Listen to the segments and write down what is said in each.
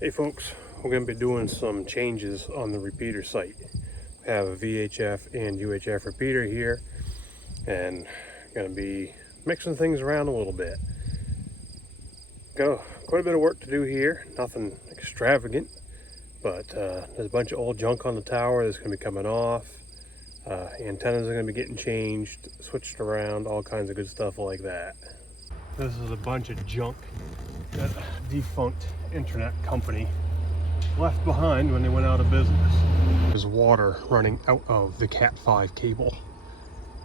Hey folks, we're going to be doing some changes on the repeater site. We have a VHF and UHF repeater here, and going to be mixing things around a little bit. Got quite a bit of work to do here, nothing extravagant, but there's a bunch of old junk on the tower that's going to be coming off. Antennas are going to be getting changed, switched around, all kinds of good stuff like that. This is a bunch of junk that a defunct internet company left behind when they went out of business. There's water running out of the Cat 5 cable.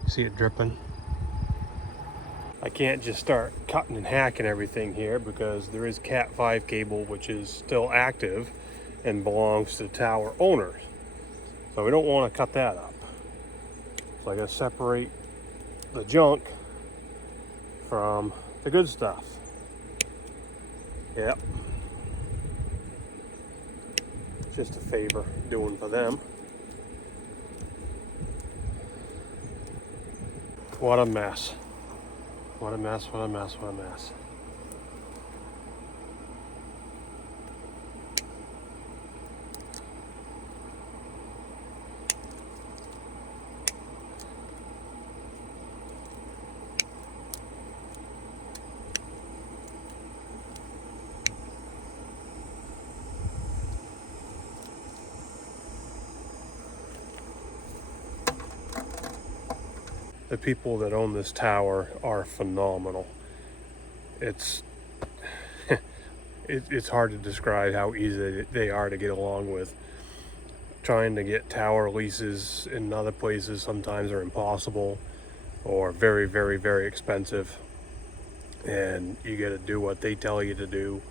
See it dripping? I can't just start cutting and hacking everything here because there is Cat 5 cable which is still active and belongs to the tower owners. So we don't want to cut that up. So I gotta separate the junk from the good stuff. Yep. Just a favor doing for them. What a mess. What a mess, what a mess, what a mess. The people that own this tower are phenomenal. It's it's hard to describe how easy they are to get along with. Trying to get tower leases in other places sometimes are impossible or very, very, very expensive. And you got to do what they tell you to do.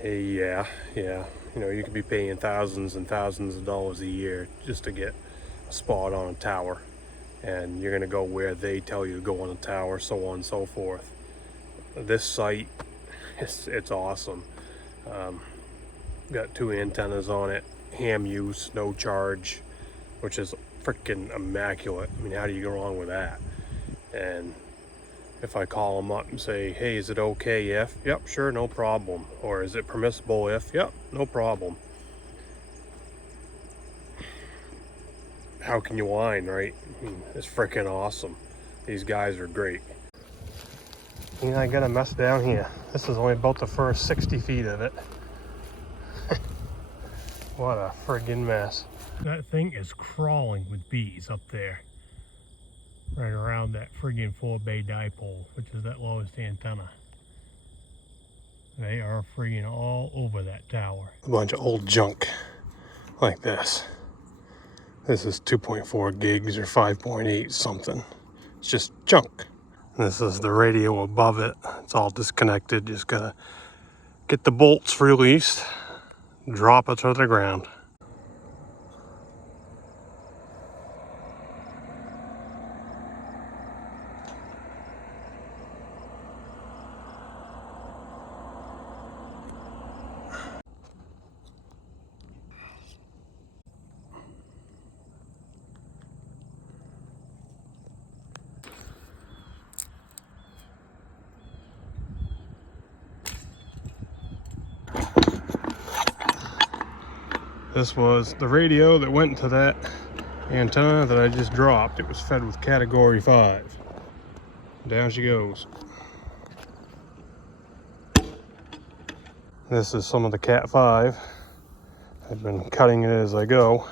Hey, yeah. You know, you could be paying thousands and thousands of dollars a year just to get a spot on a tower. And you're going to go where they tell you to go on a tower, so on and so forth. This site, it's awesome. Got 2 antennas on it, ham use, no charge, which is freaking immaculate. I mean, how do you go wrong with that? And if I call them up and say, hey, is it okay if? Yep, sure, no problem. Or is it permissible if? Yep, no problem. How can you whine, right? I mean, it's freaking awesome. These guys are great. You know, I got a mess down here. This is only about the first 60 feet of it. What a friggin' mess. That thing is crawling with bees up there. Right around that friggin' 4-bay dipole, which is that lowest antenna. They are friggin' all over that tower. A bunch of old junk like this. This is 2.4 gigs or 5.8 something. It's just junk. This is the radio above it. It's all disconnected. Just gotta get the bolts released, drop it to the ground. This was the radio that went to that antenna that I just dropped. It was fed with category 5. Down she goes. This is some of the Cat 5. I've been cutting it as I go.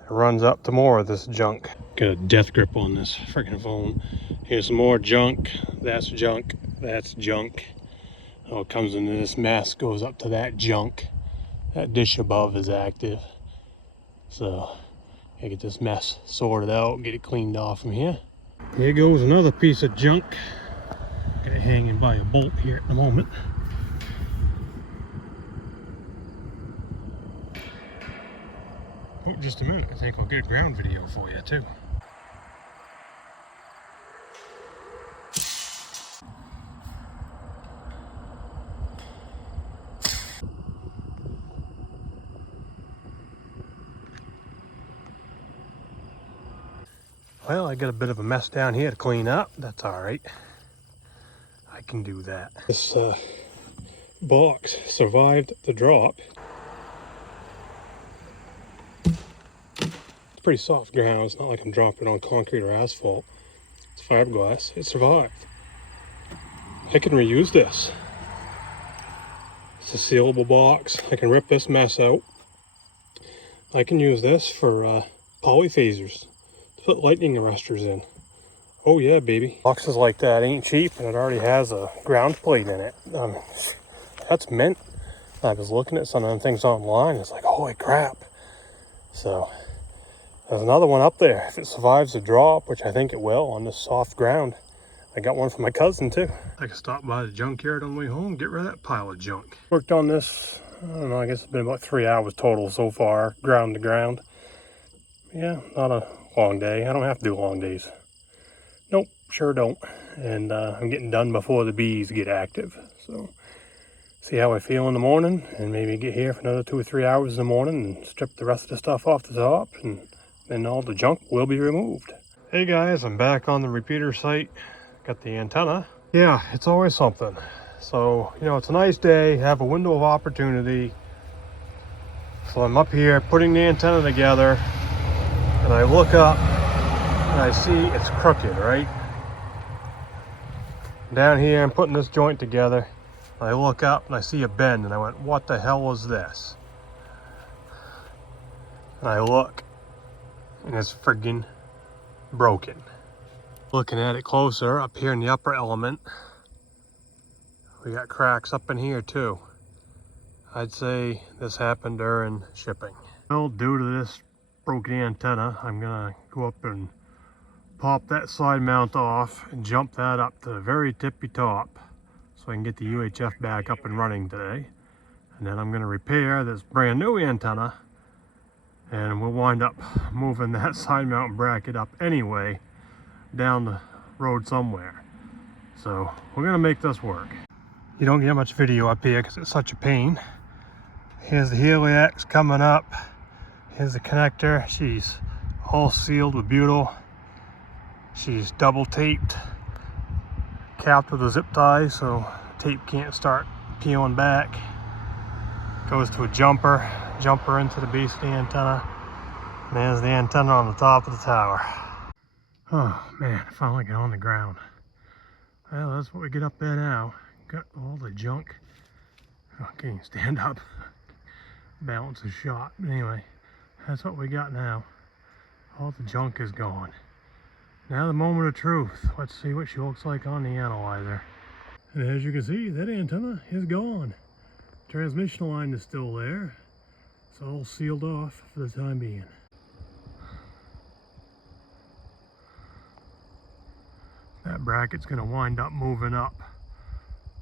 It runs up to more of this junk. Got a death grip on this freaking phone. Here's some more junk. That's junk. That's junk. Oh, it comes into this mess, goes up to that junk. That dish above is active. So I get this mess sorted out, get it cleaned off from here. Here goes another piece of junk. Got it hanging by a bolt here at the moment. Oh, just a minute. I think I'll get a ground video for you too. Well, I got a bit of a mess down here to clean up. That's all right. I can do that. This box survived the drop. It's pretty soft ground. It's not like I'm dropping it on concrete or asphalt. It's fiberglass. It survived. I can reuse this. It's a sealable box. I can rip this mess out. I can use this for polyphasers to put lightning arresters in. Oh yeah, baby. Boxes like that ain't cheap, and it already has a ground plate in it. That's mint. I was looking at some of them things online. It's like, holy crap. So there's another one up there. If it survives the drop, which I think it will on this soft ground. I got one for my cousin too. I can stop by the junkyard on the way home, get rid of that pile of junk. Worked on this, I don't know, I guess it's been about 3 hours total so far, ground to ground. Yeah, not a long day. I don't have to do long days. Nope, sure don't. And I'm getting done before the bees get active. So see how I feel in the morning, and maybe get here for another 2 or 3 hours in the morning and strip the rest of the stuff off the top, and then all the junk will be removed. Hey guys, I'm back on the repeater site. Got the antenna. Yeah, it's always something. So, you know, it's a nice day, have a window of opportunity. So I'm up here putting the antenna together, and I look up and I see it's crooked, right? Down here, I'm putting this joint together. And I look up and I see a bend, and I went, what the hell is this? And I look, and it's friggin' broken. Looking at it closer, up here in the upper element, we got cracks up in here too. I'd say this happened during shipping. Well, due to this broken antenna, I'm gonna go up and pop that side mount off and jump that up to the very tippy top so I can get the UHF back up and running today. And then I'm gonna repair this brand new antenna, and we'll wind up moving that side mount bracket up anyway down the road somewhere. So we're gonna make this work. You don't get much video up here because it's such a pain. Here's the heliax coming up. Here's the connector. She's all sealed with butyl. She's double taped, capped with a zip tie so tape can't start peeling back. Goes to a jumper into the base of the antenna. And there's the antenna on the top of the tower. Oh man, I finally got on the ground. Well, that's what we get up there now. Got all the junk. Oh, I can't even stand up. Balance is shot. But anyway, that's what we got now. All the junk is gone. Now the moment of truth. Let's see what she looks like on the analyzer. And as you can see, that antenna is gone. Transmission line is still there. It's all sealed off for the time being. That bracket's going to wind up moving up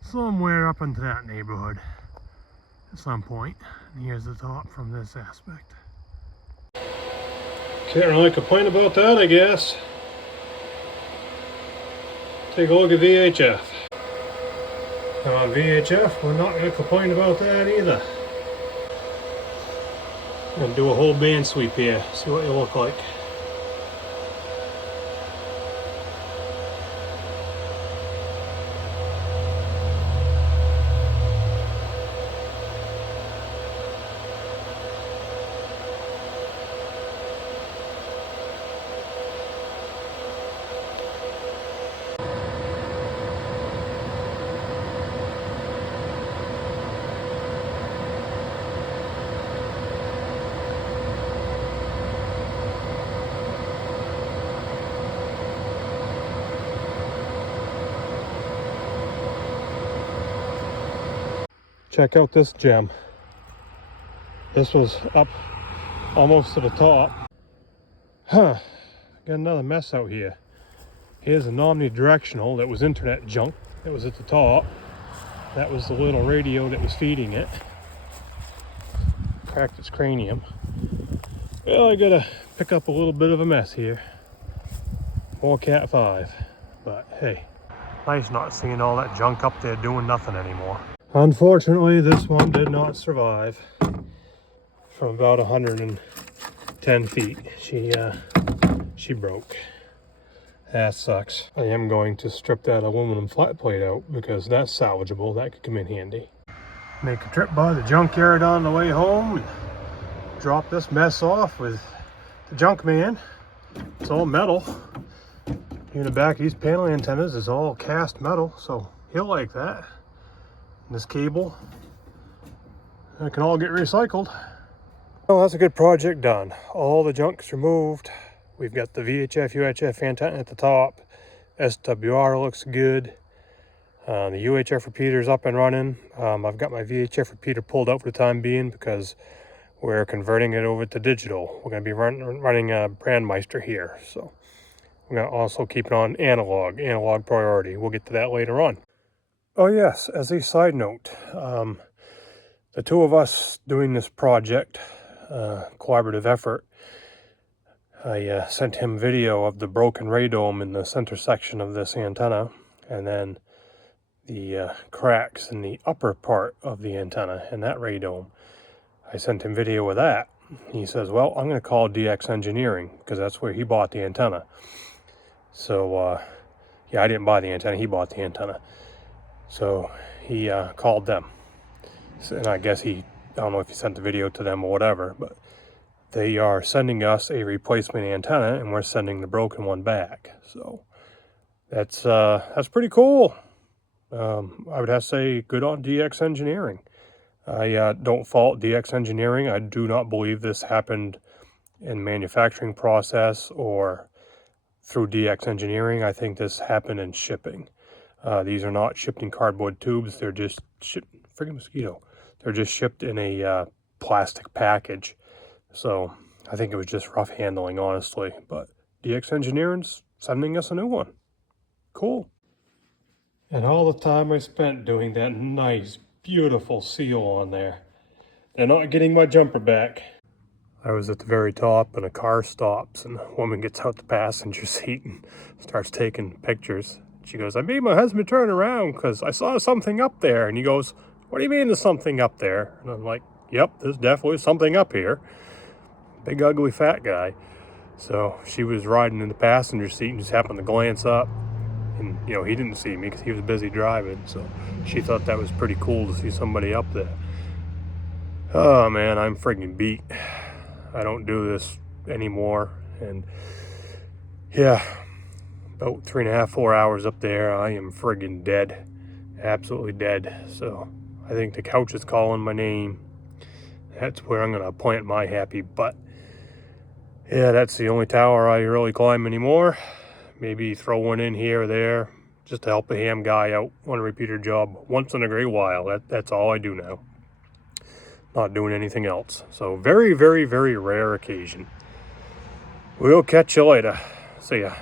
somewhere up into that neighborhood at some point. And here's the top from this aspect. Can't really complain about that, I guess. Take a look at VHF. Now on VHF, we're not going to complain about that either. I'm going to do a whole band sweep here, see what you look like. Check out this gem. This was up almost to the top. Huh, got another mess out here. Here's an omnidirectional that was internet junk that was at the top. That was the little radio that was feeding it. Cracked its cranium. Well, I gotta pick up a little bit of a mess here. More Cat 5. But hey, nice not seeing all that junk up there doing nothing anymore. Unfortunately, this one did not survive from about 110 feet. She broke. That sucks. I am going to strip that aluminum flat plate out because that's salvageable. That could come in handy. make a trip by the junkyard on the way home and drop this mess off with the junk man. It's all metal. Here in the back of these panel antennas is all cast metal, so he'll like that. And this cable, it can all get recycled. Well, that's a good project done. All the junk's removed. We've got the VHF, UHF antenna at the top. SWR looks good. The UHF repeater's up and running. I've got my VHF repeater pulled out for the time being because we're converting it over to digital. We're going to be running a Brandmeister here. So we're going to also keep it on analog priority. We'll get to that later on. Oh yes, as a side note, the two of us doing this project, collaborative effort, I sent him video of the broken radome in the center section of this antenna, and then the cracks in the upper part of the antenna and that radome. I sent him video of that. He says, well, I'm going to call DX Engineering because that's where he bought the antenna. So, yeah, I didn't buy the antenna. He bought the antenna. So he called them. So, and I guess I don't know if he sent the video to them or whatever, but they are sending us a replacement antenna and we're sending the broken one back. So that's pretty cool. I would have to say good on DX Engineering. I don't fault DX Engineering. I do not believe this happened in manufacturing process or through DX Engineering. I think this happened in shipping. These are not shipped in cardboard tubes. They're just friggin' mosquito. They're just shipped in a plastic package. So I think it was just rough handling, honestly. But DX Engineering's sending us a new one. Cool. And all the time I spent doing that nice, beautiful seal on there. They're not getting my jumper back. I was at the very top and a car stops and a woman gets out the passenger seat and starts taking pictures. She goes, I made my husband turn around because I saw something up there. And he goes, what do you mean there's something up there? And I'm like, yep, there's definitely something up here. Big, ugly, fat guy. So she was riding in the passenger seat and just happened to glance up. And, you know, he didn't see me because he was busy driving. So she thought that was pretty cool to see somebody up there. Oh, man, I'm friggin' beat. I don't do this anymore. And, yeah, about 3.5, 4 hours up there, I am friggin' dead. Absolutely dead. So I think the couch is calling my name. That's where I'm going to plant my happy butt. Yeah, that's the only tower I really climb anymore. Maybe throw one in here or there just to help the ham guy out on a repeater job once in a great while. That's all I do now. Not doing anything else. So very, very, very rare occasion. We'll catch you later. See ya.